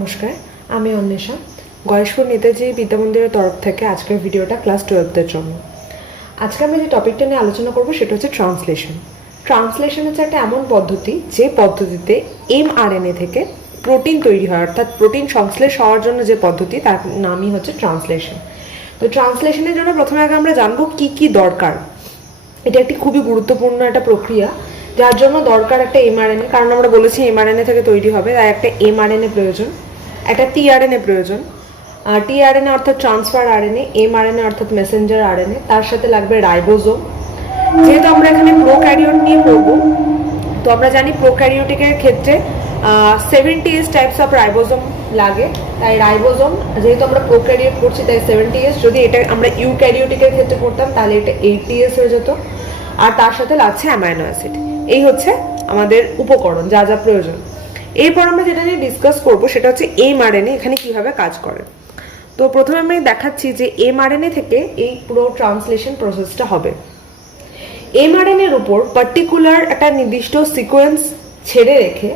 নমস্কার, আমি অন্বেষা। গয়েশপুর নেতাজি বিদ্যামন্দিরের তরফ থেকে আজকের ভিডিওটা ক্লাস 12দের জন্য। আজকে আমি যে টপিকটা নিয়ে আলোচনা করব সেটা হচ্ছে ট্রান্সলেশন। ট্রান্সলেশন হচ্ছে একটা এমন পদ্ধতি যে পদ্ধতিতে mRNA থেকে প্রোটিন তৈরি হয়, অর্থাৎ প্রোটিন সংশ্লেষ হওয়ার জন্য যে পদ্ধতি তার নামই হচ্ছে ট্রান্সলেশন। তো ট্রান্সলেশনের জন্য প্রথমে আগে আমরা জানবো কি কি দরকার। এটা একটি খুবই গুরুত্বপূর্ণ একটা প্রক্রিয়া যার জন্য দরকার একটা mRNA, কারণ আমরা বলেছি mRNA থেকে তৈরি হবে, তাই একটা mRNA প্রয়োজন, একটা tRNA প্রয়োজন। tRNA অর্থাৎ ট্রান্সফার আরএনএ, mRNA অর্থাৎ মেসেঞ্জার আরএনএ, তার সাথে লাগবে রাইবোজোম। যেহেতু আমরা এখানে প্রোক্যারিওট নিয়ে পড়বো, তো আমরা জানি প্রোক্যারিওটিকের ক্ষেত্রে 70s টাইপস অফ রাইবোজোম লাগে, তাই রাইবোজোম যেহেতু আমরা প্রোক্যারিওট করছি তাই 70s। যদি এটা আমরা ইউক্যারিওটিকের ক্ষেত্রে করতাম তাহলে এটা 80s হয়ে যেত। আর তার সাথে লাগছে অ্যামাইনো অ্যাসিড। এই হচ্ছে আমাদের উপকরণ, যা যা প্রয়োজন। এরপর আমরা যেটা নিয়ে ডিসকাস করবো সেটা হচ্ছে mRNA এখানে কিভাবে কাজ করে। তো প্রথমে আমি দেখাচ্ছি যে mRNA থেকে এই পুরো ট্রান্সলেশন প্রসেসটা হবে। mRNA এর উপর পার্টিকুলার একটা নির্দিষ্ট সিকোয়েন্স ছেড়ে রেখে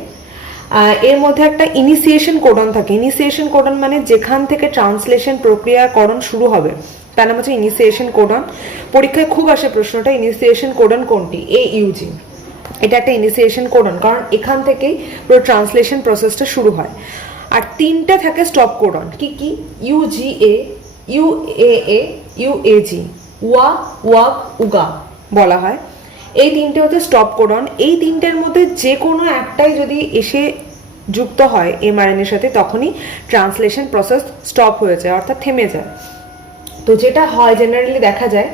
এর মধ্যে একটা ইনিশিয়েশন কোডন থাকে। ইনিশিয়েশন কোডন মানে যেখান থেকে ট্রান্সলেশন প্রক্রিয়াকরণ শুরু হবে তার নাম হচ্ছে ইনিশিয়েশন কোডন। পরীক্ষায় খুব আসে প্রশ্নটা, ইনিশিয়েশন কোডন কোনটি? AUG। এটা একটা ইনিশিয়েশন কোডন, কারণ এখান থেকেই পুরো ট্রান্সলেশন প্রসেসটা শুরু হয়। আর তিনটা থাকে স্টপ কোডন। কি কি? UGA, UAA, UAG, ওয়া, ওয়াগ, উগা বলা হয়। এই তিনটে হচ্ছে স্টপ কোডন। এই তিনটের মধ্যে যে কোনো একটাই যদি এসে যুক্ত হয় mRNA-র সাথে তখনই ট্রান্সলেশন প্রসেস স্টপ হয়ে যায়, অর্থাৎ থেমে যায়। তো যেটা হয় জেনারেলি দেখা যায়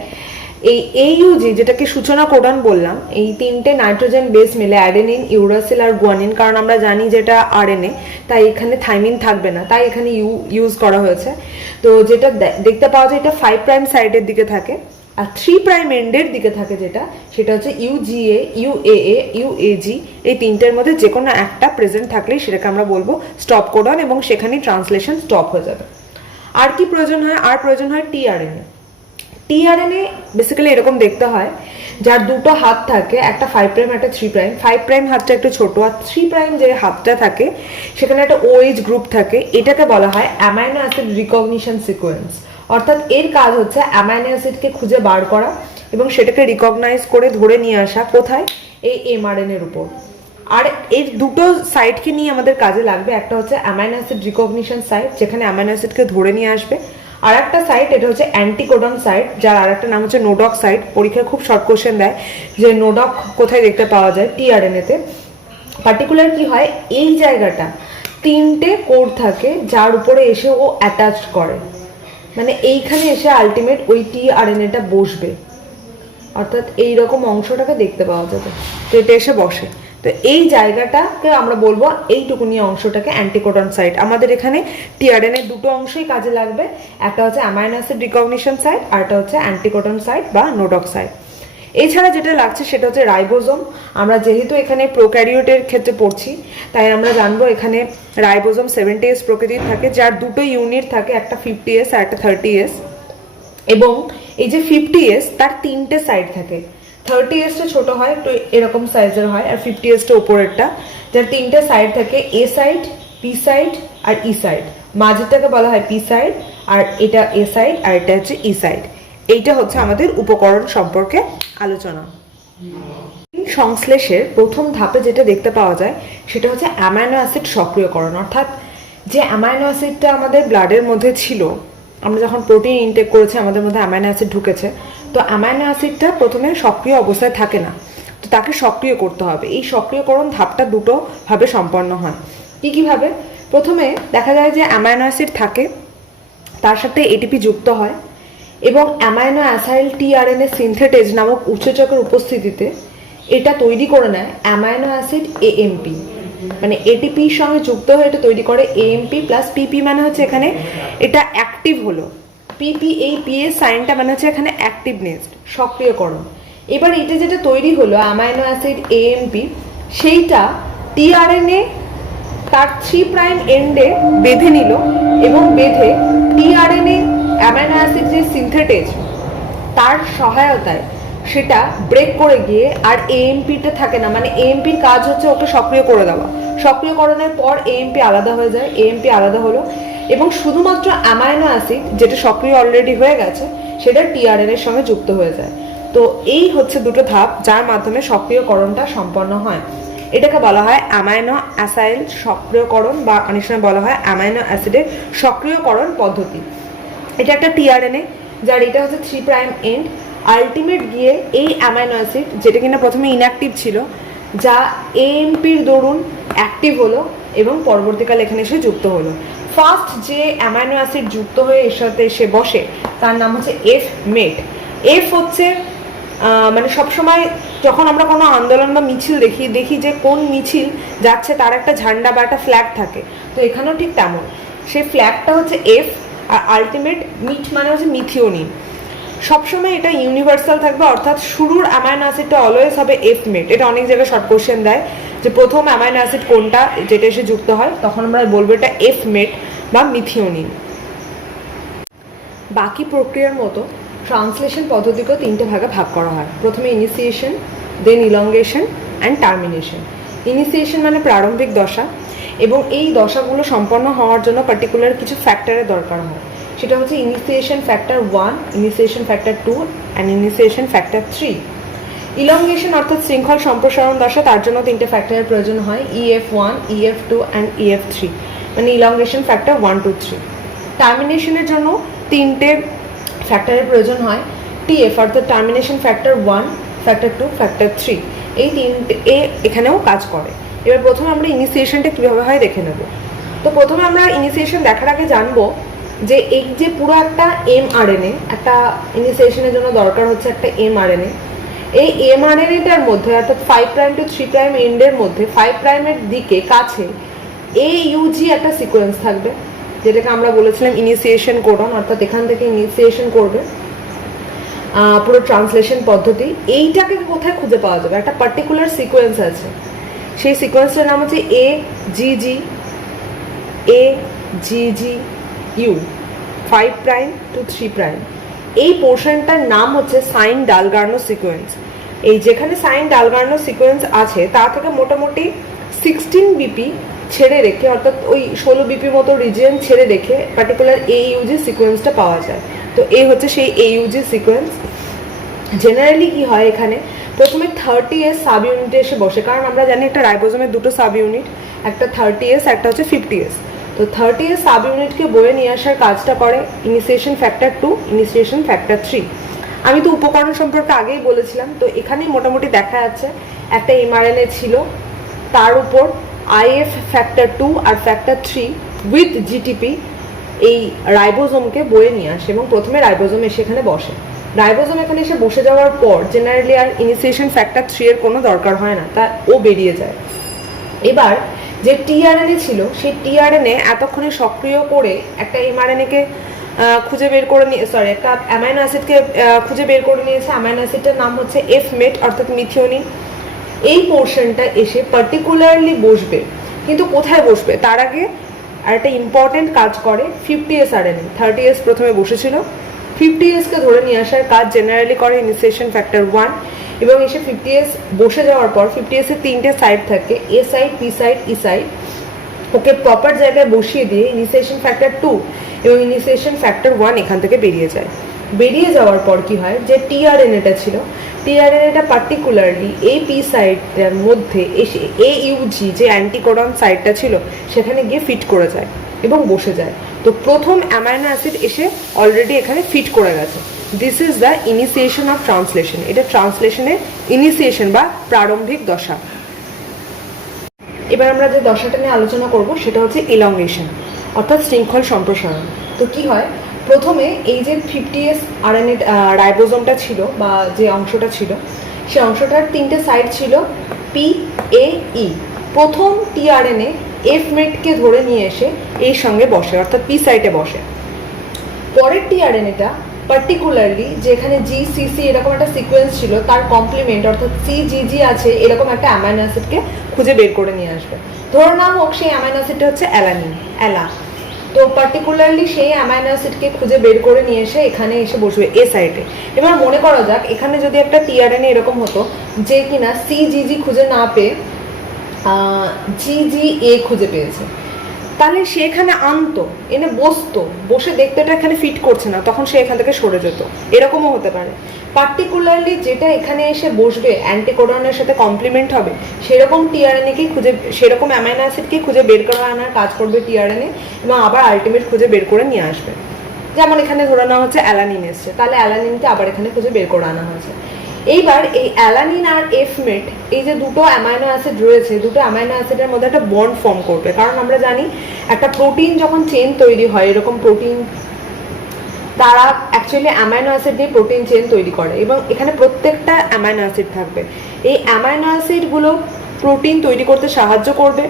এই AUG, যেটাকে সূচনা কোডন বললাম, এই তিনটে নাইট্রোজেন বেস মিলে অ্যাডেনিন, ইউরাসিল আর গুয়ানিন, কারণ আমরা জানি যেটা আরএনএ তাই এখানে থাইমিন থাকবে না, তাই এখানে ইউজ করা হয়েছে। তো যেটা দেখতে পাওয়া যায় এটা 5 প্রাইম সাইডের দিকে থাকে, আর 3 প্রাইম এন্ডের দিকে থাকে সেটা হচ্ছে UGA, UAA, UAG। এই তিনটের মধ্যে যে কোনো একটা প্রেজেন্ট থাকলেই সেটাকে আমরা বলবো স্টপ কোডন, এবং সেখানেই ট্রান্সলেশন স্টপ হয়ে যাবে। আর কি প্রয়োজন হয়? আর প্রয়োজন হয় tRNA। tRNA বেসিক্যালি এরকম দেখতে হয়, যার দুটো হাত থাকে, একটা 5 প্রাইম একটা 3 প্রাইম। 5 প্রাইম হাতটা একটু ছোট, আর 3 প্রাইম যে হাতটা থাকে সেখানে একটা OH গ্রুপ থাকে। এটাকে বলা হয় অ্যামাইনো অ্যাসিড রিকগনিশন সিকোয়েন্স। অর্থাৎ এর কাজ হচ্ছে অ্যামাইনো অ্যাসিডকে খুঁজে বার করা এবং সেটাকে রিকগনাইজ করে ধরে নিয়ে আসা। কোথায়? এই mRNA এর উপর। আর এর দুটো সাইটকে নিয়ে আমাদের কাজে লাগবে। একটা হচ্ছে অ্যামাইনো অ্যাসিড রিকগনিশন সাইট, যেখানে অ্যামাইনো অ্যাসিডকে ধরে নিয়ে আসবে। আর একটা সাইট, এটা হচ্ছে অ্যান্টিকোডন সাইট, যার আর একটা নাম হচ্ছে নোডক সাইট। পরীক্ষায় খুব শর্ট কোশ্চেন দেয় যে নোডক কোথায় দেখতে পাওয়া যায় tRNA-তে। পার্টিকুলার কি হয়, এই জায়গাটা তিনটে কোড থাকে যার উপরে এসে ও অ্যাটাচ করে, মানে এইখানে এসে আলটিমেট ওই tRNA-টা বসবে, অর্থাৎ এইরকম অংশটাকে দেখতে পাওয়া যাবে। তো এটা এসে বসে, তো এই জায়গাটাকে আমরা বলবো এইটুকুনি অংশটাকে অ্যান্টিকোডন সাইট। আমাদের এখানে tRNA দুটো অংশই কাজে লাগবে, একটা হচ্ছে অ্যামাইনো অ্যাসিড রিকগনিশন সাইট আর একটা হচ্ছে অ্যান্টিকোডন সাইট বা নোডক সাইট। এছাড়া যেটা লাগছে সেটা হচ্ছে রাইবোজোম। আমরা যেহেতু এখানে প্রোক্যারিওটের ক্ষেত্রে পড়ছি তাই আমরা জানবো এখানে রাইবোজোম 70s প্রকৃতির থাকে, যার দুটো ইউনিট থাকে, একটা 50s আর একটা 30s। এবং এই যে 50s তার তিনটে সাইড থাকে। 30sটা ছোট হয়, একটু এরকম সাইজের হয়, আর 50sটা উপরেরটা, যার তিনটে সাইড থাকে, এ সাইড, পি সাইড আর ই সাইড। মাঝেরটাকে বলা হয় পি সাইড, আর এটা এ সাইড, আর এটা হচ্ছে ই সাইড। এইটা হচ্ছে আমাদের উপকরণ সম্পর্কে আলোচনা। সংশ্লেষের প্রথম ধাপে যেটা দেখতে পাওয়া যায় সেটা হচ্ছে অ্যামাইনো অ্যাসিড সক্রিয়করণ। অর্থাৎ যে অ্যামাইনো অ্যাসিডটা আমাদের ব্লাডের মধ্যে ছিল, আমরা যখন প্রোটিন ইনটেক করেছি আমাদের মধ্যে অ্যামাইনো অ্যাসিড ঢুকেছে, তো অ্যামাইনো অ্যাসিডটা প্রথমে সক্রিয় অবস্থায় থাকে না, তো তাকে সক্রিয় করতে হবে। এই সক্রিয়করণ ধাপটা দুটো ভাবে সম্পন্ন হয়। কিভাবে? প্রথমে দেখা যায় যে অ্যামাইনো অ্যাসিড থাকে, তার সাথে এটিপি যুক্ত হয়, এবং অ্যামাইনো অ্যাসাইল tRNA সিনথেটেজ নামক উৎসেচকের উপস্থিতিতে এটা তৈরি করে নেয় অ্যামাইনো অ্যাসিড AMP। মানে এটিপির সঙ্গে যুক্ত হয়ে এটা তৈরি করে AMP প্লাস PP, মানে হচ্ছে এখানে এটা অ্যাক্টিভ হলো। PP, এই P এর সাইনটা মানে হচ্ছে এখানে অ্যাক্টিভনেস, সক্রিয়করণ। এবার এটা যেটা তৈরি হলো অ্যামাইনো অ্যাসিড AMP, সেইটা tRNA তার 3 প্রাইম এন্ডে বেঁধে নিল, এবং বেঁধে tRNA অ্যামাইনো অ্যাসিড যে সিনথেটেজ তার সহায়তায় সেটা ব্রেক করে গিয়ে আর AMPটা থাকে না, মানে AMPর কাজ হচ্ছে ওকে সক্রিয় করে দেওয়া। সক্রিয়করণের পর এএমপি আলাদা হয়ে যায়, এএমপি আলাদা হলো এবং শুধুমাত্র অ্যামাইনো অ্যাসিড যেটা সক্রিয় অলরেডি হয়ে গেছে সেটা টিআরএনএ এর সঙ্গে যুক্ত হয়ে যায়। তো এই হচ্ছে দুটো ধাপ যার মাধ্যমে সক্রিয়করণটা সম্পন্ন হয়। এটাকে বলা হয় অ্যামাইনো অ্যাসাইল সক্রিয়করণ বা অনেক সময় বলা হয় অ্যামাইনো অ্যাসিডের সক্রিয়করণ পদ্ধতি। এটা একটা টিআরএনএ যার এটা হচ্ছে 3' এন্ড। আলটিমেট গিয়ে এই অ্যামাইনো অ্যাসিড যেটা কিনা প্রথমে ইনঅ্যাক্টিভ ছিল, যা এএমপির দরুন অ্যাক্টিভ হলো এবং পরবর্তীকালে এখানে এসে যুক্ত হলো। ফার্স্ট যে অ্যামাইনো অ্যাসিড যুক্ত হয়ে এর সাথে এসে বসে তার নাম হচ্ছে এফ মেট। এফ হচ্ছে মানে সবসময় যখন আমরা কোনো আন্দোলন বা মিছিল দেখি যে কোন মিছিল যাচ্ছে তার একটা ঝান্ডা বা একটা ফ্ল্যাগ থাকে, তো এখানেও ঠিক তেমন। সেই ফ্ল্যাগটা হচ্ছে এফ আর আলটিমেট মিট মানে হচ্ছে মিথিওনিন। সবসময় এটা ইউনিভার্সাল থাকবে, অর্থাৎ শুরুর অ্যামাইনো অ্যাসিডটা অলওয়েজ হবে এফ মেট। এটা অনেক জায়গায় শর্ট কোশ্চেন দেয় যে প্রথম অ্যামাইনো অ্যাসিড কোনটা যেটা এসে যুক্ত হয়, তখন আমরা বলবো এটা এফ মেট বা মিথিওনিন। বাকি প্রক্রিয়ার মতো ট্রান্সলেশন পদ্ধতিকেও 3টে ভাগে ভাগ করা হয়। প্রথমে initiation, then elongation and termination. Initiation মানে প্রারম্ভিক দশা, এবং এই দশাগুলো সম্পন্ন হওয়ার জন্য পার্টিকুলার কিছু ফ্যাক্টরের দরকার হয়। সেটা হচ্ছে initiation factor 1, initiation factor 2 and initiation factor 3। Elongation অর্থাৎ শৃঙ্খল সম্প্রসারণ দশা, তার জন্য 3টে ফ্যাক্টরের প্রয়োজন হয়, EF1, EF2 অ্যান্ড EF3, মানে ইলংগেশন ফ্যাক্টর 1, 2, 3। টার্মিনেশনের জন্য 3টে ফ্যাক্টরের প্রয়োজন হয়, TF অর্থাৎ টার্মিনেশন ফ্যাক্টর 1, ফ্যাক্টর 2, ফ্যাক্টর 3। এই 3টে এখানেও কাজ করে। এবার প্রথমে আমরা ইনিশিয়েশনটা কীভাবে হয় দেখে নেব। তো প্রথমে আমরা ইনিশিয়েশন দেখার আগে জানবো যে এই যে পুরো একটা mRNA, একটা ইনিশিয়েশনের জন্য দরকার হচ্ছে একটা mRNA। এই mRNAটার মধ্যে অর্থাৎ 5' to 3' এন্ডের মধ্যে 5' দিকে কাছে AUG একটা সিকোয়েন্স থাকবে, যেটাকে আমরা বলেছিলাম ইনিশিয়েশন কোডন, অর্থাৎ এখান থেকে ইনিশিয়েশন করবে পুরো ট্রান্সলেশন পদ্ধতি। এইটাকে কোথায় খুঁজে পাওয়া যাবে? একটা পার্টিকুলার সিকোয়েন্স আছে, সেই সিকোয়েন্সটার নাম হচ্ছে AGGU 5' to 3'। এই পোর্শনটার নাম হচ্ছে সাইন ডালগার্নো সিকোয়েন্স। এই যেখানে সাইন ডালগার্নো সিকোয়েন্স আছে তা থেকে মোটামুটি 16 বিপি ছেড়ে রেখে, অর্থাৎ ওই 16 বিপি মতো রিজিয়ন ছেড়ে রেখে পার্টিকুলার AUG সিকোয়েন্সটা পাওয়া যায়। তো এই হচ্ছে সেই AUG সিকোয়েন্স। জেনারেলি কি হয়, এখানে প্রথমে 30S সাব ইউনিটে এসে বসে, কারণ আমরা জানি একটা রাইবোজোমের দুটো সাব ইউনিট, একটা 30S, একটা হচ্ছে 50S। তো 30S সাব ইউনিটকে বয়ে নিয়ে আসার কাজটা করে ইনিশিয়েশন ফ্যাক্টর 2, ইনিশিয়েশন ফ্যাক্টর 3। আমি তো উপকরণ সম্পর্কে আগেই বলেছিলাম। তো এখানেই মোটামুটি দেখা যাচ্ছে একটা mRNA ছিল, তার উপর IF ফ্যাক্টর 2 আর ফ্যাক্টর 3 উইথ জিটিপি এই রাইবোজোমকে বয়ে নিয়ে আসে, এবং প্রথমে রাইবোজোম এসে এখানে বসে। রাইবোজোম এখানে এসে বসে যাওয়ার পর জেনারেলি আর ইনিশিয়েশন ফ্যাক্টর 3 এর কোনো দরকার হয় না, তা ও বেরিয়ে যায়। এবার যে টিআরএনএ ছিল সেই টিআরএনএ এতক্ষণে সক্রিয় করে একটা mRNA-কে খুঁজে বের করে নিয়ে একটা অ্যামাইনো অ্যাসিডকে খুঁজে বের করে নিয়েছে। অ্যামাইনো অ্যাসিডটার নাম হচ্ছে এফ মেট অর্থাৎ মিথিওনিন। এই পোর্শনটা এসে পার্টিকুলারলি বসবে, কিন্তু কোথায় বসবে তার আগে আর একটা ইম্পর্টেন্ট কাজ করে 50S RNA। 30S প্রথমে বসেছিল, 50Sকে ধরে নিয়ে আসার কাজ জেনারেলি করে ইনিশিয়েশন ফ্যাক্টর 1, এবং এসে 50S বসে যাওয়ার পর 50S-এর 3টে সাইড থাকে, এ সাইড, পি সাইড, ই সাইড। ওকে প্রপার জায়গায় বসিয়ে দিয়ে ইনিশিয়েশন ফ্যাক্টর 2 এবং ইনিশিয়েশন ফ্যাক্টর 1 এখান থেকে বেরিয়ে যায়। বেরিয়ে যাওয়ার পর কি হয়, যে টিআরএনএটা ছিল, টিআরএনএটা পার্টিকুলারলি এই পি সাইডটার মধ্যে এসে AUG যে অ্যান্টিকোডন সাইডটা ছিল সেখানে গিয়ে ফিট করে যায় এবং বসে যায়। তো প্রথম অ্যামাইনো অ্যাসিড এসে অলরেডি এখানে ফিট করে গেছে। This is the initiation of translation. এটা ট্রান্সলেশনের ইনিশিয়েশন বা প্রারম্ভিক দশা। এবার আমরা যে দশাটা নিয়ে আলোচনা করব সেটা হচ্ছে ইলংগেশন অর্থাৎ শৃঙ্খল সম্প্রসারণ। তো কি হয়, প্রথমে এই যে 50S RNA রাইবোজোমটা ছিল বা যে অংশটা ছিল, সেই অংশটার 3টে সাইড ছিল PAE। প্রথম টিআরএনএ এফ মেটকে ধরে নিয়ে এসে এর সঙ্গে বসে, অর্থাৎ পি সাইটে বসে। পরের টিআরএনএটা পার্টিকুলারলি যেখানে GCC এরকম একটা সিকোয়েন্স ছিল তার কমপ্লিমেন্ট অর্থাৎ CGG আছে এরকম একটা অ্যামাইনো অ্যাসিডকে খুঁজে বের করে নিয়ে আসবে। ধরে নাও হোক সেই অ্যামাইনো অ্যাসিডটা হচ্ছে অ্যালানিন, অ্যালা। তো পার্টিকুলারলি সেই অ্যামাইনো অ্যাসিডকে খুঁজে বের করে নিয়ে এসে এখানে এসে বসবে এ সাইডে। এবার মনে করা যাক এখানে যদি একটা টিআরএনএ এরকম হতো যে কিনা CGG খুঁজে না পেয়ে GGA খুঁজে পেয়েছে, তাহলে সে এখানে আনতো, এনে বসতো, বসে দেখতে এটা এখানে ফিট করছে না, তখন সে এখান থেকে সরে যেত। এরকমও হতে পারে। পার্টিকুলারলি যেটা এখানে এসে বসবে অ্যান্টিকোডনের সাথে কমপ্লিমেন্ট হবে সেরকম টিআরএনএকেই খুঁজে, সেরকম অ্যামাইনো অ্যাসিডকেই খুঁজে বের করে আনার কাজ করবে টিআরএনএ, এবং আবার আলটিমেট খুঁজে বের করে নিয়ে আসবে। যেমন এখানে ধরে নেওয়া হচ্ছে অ্যালানিন এসছে, তাহলে অ্যালানিনকে আবার এখানে খুঁজে বের করে আনা হয়েছে। এইবার এই অ্যালানিন আর এফমেট, এই যে দুটো অ্যামাইনো অ্যাসিড রয়েছে, দুটো অ্যামাইনো অ্যাসিডের মধ্যে একটা বন্ড ফর্ম করবে। কারণ আমরা জানি একটা প্রোটিন যখন চেন তৈরি হয়, এরকম প্রোটিন তারা অ্যাকচুয়ালি অ্যামাইনো অ্যাসিড দিয়ে প্রোটিন চেন তৈরি করে, এবং এখানে প্রত্যেকটা অ্যামাইনো অ্যাসিড থাকবে। এই অ্যামাইনো অ্যাসিডগুলো প্রোটিন তৈরি করতে সাহায্য করবে,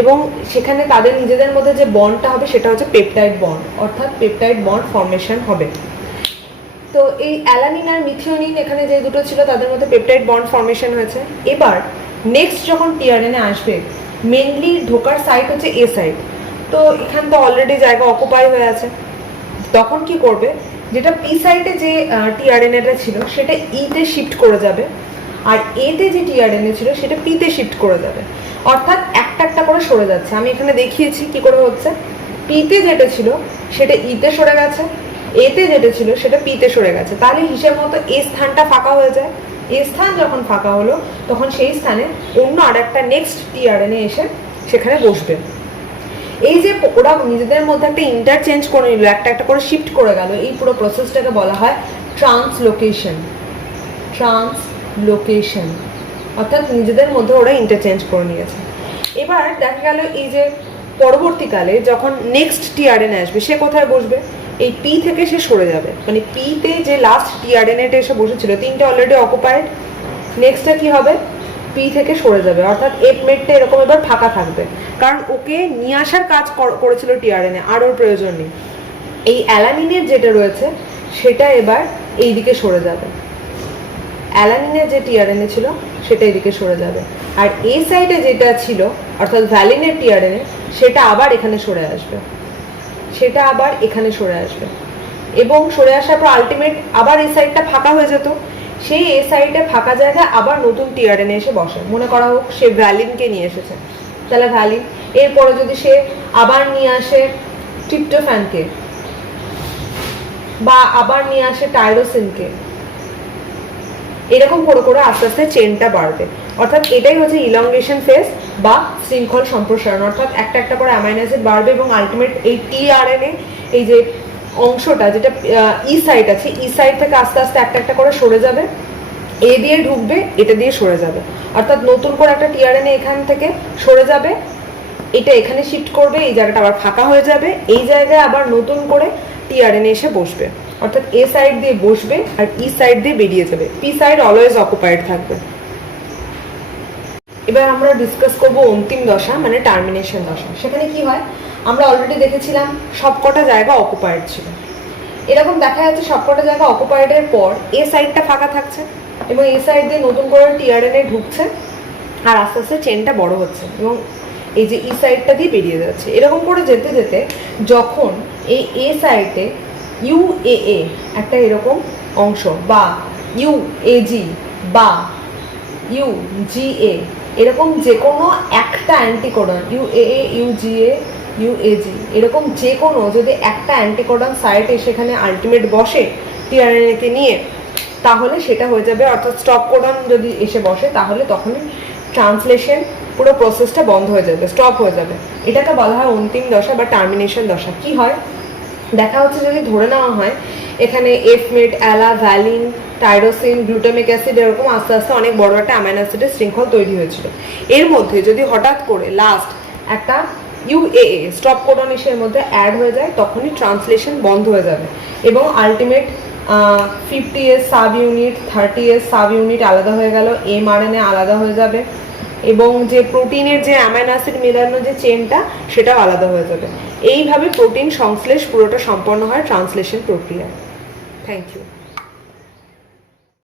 এবং সেখানে তাদের নিজেদের মধ্যে যে বন্ডটা হবে সেটা হচ্ছে পেপটাইড বন্ড, অর্থাৎ পেপটাইড বন্ড ফর্মেশন হবে। তো এই অ্যালানিন আর মিথিওনিন এখানে যে দুটো ছিল তাদের মধ্যে পেপটাইড বন্ড ফর্মেশন হয়েছে। এবার নেক্সট যখন টিআরএনএ আসবে, মেনলি ঢোকার সাইট হচ্ছে এ সাইট। তো এখানে তো অলরেডি জায়গা অকুপাই হয়ে আছে, তখন কি করবে, যেটা পি সাইটে যে টিআরএনএটা ছিল সেটা ইতে শিফট করে যাবে, আর এতে যে টিআরএনএ ছিল সেটা পিতে শিফট করে যাবে। অর্থাৎ একটা একটা করে সরে যাচ্ছে। আমি এখানে দেখিয়েছি কি করে হচ্ছে। পিতে যেটা ছিল সেটা ইতে সরে গেছে, এতে যেটা ছিল সেটা পিতে সরে গেছে। তাহলে হিসেব মতো এ স্থানটা ফাঁকা হয়ে যায়। এ স্থান যখন ফাঁকা হলো তখন সেই স্থানে অন্য আর একটা নেক্সট টিআরএনএ এসে সেখানে বসবে। এই যে ওরা নিজেদের মধ্যে একটা ইন্টারচেঞ্জ করে নিল, একটা একটা করে শিফট করে গেল, এই পুরো প্রসেসটাকে বলা হয় ট্রান্সলোকেশন। ট্রান্সলোকেশন অর্থাৎ নিজেদের মধ্যে ওরা ইন্টারচেঞ্জ করে নিয়েছে। এবার দেখা গেল এই যে পরবর্তীকালে যখন নেক্সট টিআরএনএ আসবে সে কোথায় বসবে, এই পি থেকে সে সরে যাবে। মানে পিতে যে লাস্ট টিআরএনএটা এসে বসেছিল, তিনটে অলরেডি অকুপাইড, নেক্সটটা কি হবে, পি থেকে সরে যাবে। অর্থাৎ এফ মেটটা এরকম এবার ফাঁকা থাকবে, কারণ ওকে নিয়ে আসার কাজ করেছিল টিআরএনএ, আর ওর প্রয়োজন নেই। এই অ্যালানিনের যেটা রয়েছে সেটা এবার এই দিকে সরে যাবে, অ্যালানিনের যে টিআরএনএ ছিল সেটা এদিকে সরে যাবে, আর এ সাইডে যেটা ছিল অর্থাৎ ভ্যালিনের টিআরএনএ সেটা আবার এখানে সরে আসবে, সেটা আবার এখানে সরে আসবে, এবং সরে আসার পর আলটিমেট আবার এই সাইডটা ফাঁকা হয়ে যেত। সেই এ সাইডে ফাঁকা জায়গায় আবার নতুন টিআরএনএ এসে বসে। মনে করা হোক সে ভ্যালিনকে নিয়ে এসেছে, তাহলে ভ্যালিন, এরপরে যদি সে আবার নিয়ে আসে ট্রিপ্টোফ্যানকে, বা আবার নিয়ে আসে টাইরোসিনকে, এরকম করে করে আস্তে আস্তে চেনটা বাড়বে। অর্থাৎ এটাই হচ্ছে ইলংগেশন ফেজ বা শৃঙ্খল সম্প্রসারণ। অর্থাৎ একটা একটা করে অ্যামাইনো অ্যাসিড বাড়বে, এবং আলটিমেট এই টিআরএনএ এই যে অংশটা যেটা ই সাইড আছে, ই সাইড থেকে আস্তে আস্তে একটা একটা করে সরে যাবে, এ দিয়ে ঢুকবে, এটা দিয়ে সরে যাবে। অর্থাৎ নতুন করে একটা টিআরএনএ এখান থেকে সরে যাবে, এটা এখানে শিফট করবে, এই জায়গাটা আবার ফাঁকা হয়ে যাবে, এই জায়গায় আবার নতুন করে টিআরএনএ এসে বসবে। অর্থাৎ এ সাইড দিয়ে বসবে আর ই সাইড দিয়ে বেরিয়ে যাবে, পি সাইড অলওয়েজ অকুপাইড থাকবে। এবার আমরা ডিসকাস করব অন্তিম দশা, মানে টার্মিনেশন দশা। সেখানে কি হয়, আমরা অলরেডি দেখেছিলাম সবকটা জায়গা অকুপাইড ছিল। এরকম দেখা যাচ্ছে সবকটা জায়গা অকুপাইডের পর এ সাইডটা ফাঁকা থাকছে, এবং এ সাইড দিয়ে নতুন করে টিআরএনএ ঢুকছে, আর আস্তে আস্তে চেনটা বড় হচ্ছে, এবং এই যে ই সাইডটা দিয়ে বেরিয়ে যাচ্ছে। এরকম করে যেতে যেতে যখন এই এ সাইডে ইউএএ একটা এরকম অংশ, বা ইউএজি বা ইউজিএ, এরকম যে কোনো একটা অ্যান্টিকোডন, ইউএএ, ইউজিএ, ইউএজি, এরকম যে কোনো যদি একটা অ্যান্টিকোডন সাইটে সেখানে আলটিমেট বসে টিআরএনএকে নিয়ে, তাহলে সেটা হয়ে যাবে। অর্থাৎ স্টপ কোডন যদি এসে বসে তাহলে তখনই ট্রান্সলেশন পুরো প্রসেসটা বন্ধ হয়ে যাবে, স্টপ হয়ে যাবে। এটাকে বলা হয় অন্তিম দশা বা টার্মিনেশন দশা। কি হয় দেখা হচ্ছে, যদি ধরে নেওয়া হয় এখানে এফমেট, অ্যালা, ভ্যালিন, টাইরোসিন, গ্লুটামিক অ্যাসিড, এরকম আস্তে আস্তে অনেক বড় একটা অ্যামাইনো অ্যাসিডের শৃঙ্খল তৈরি হয়েছিল। এর মধ্যে যদি হঠাৎ করে লাস্ট একটা ইউএএ স্টপ কোডন এর মধ্যে অ্যাড হয়ে যায়, তখনই ট্রান্সলেশন বন্ধ হয়ে যাবে, এবং ultimate 50S sub unit, 30S sub unit আলাদা হয়ে গেল, এমআরএনএ আলাদা হয়ে যাবে, এবং যে প্রোটিনের যে অ্যামাইনো অ্যাসিড মেলানো যে চেনটা সেটাও আলাদা হয়ে যাবে। এইভাবে প্রোটিন সংশ্লেষ পুরোটা সম্পন্ন হয় ট্রান্সলেশন প্রক্রিয়া। Thank you.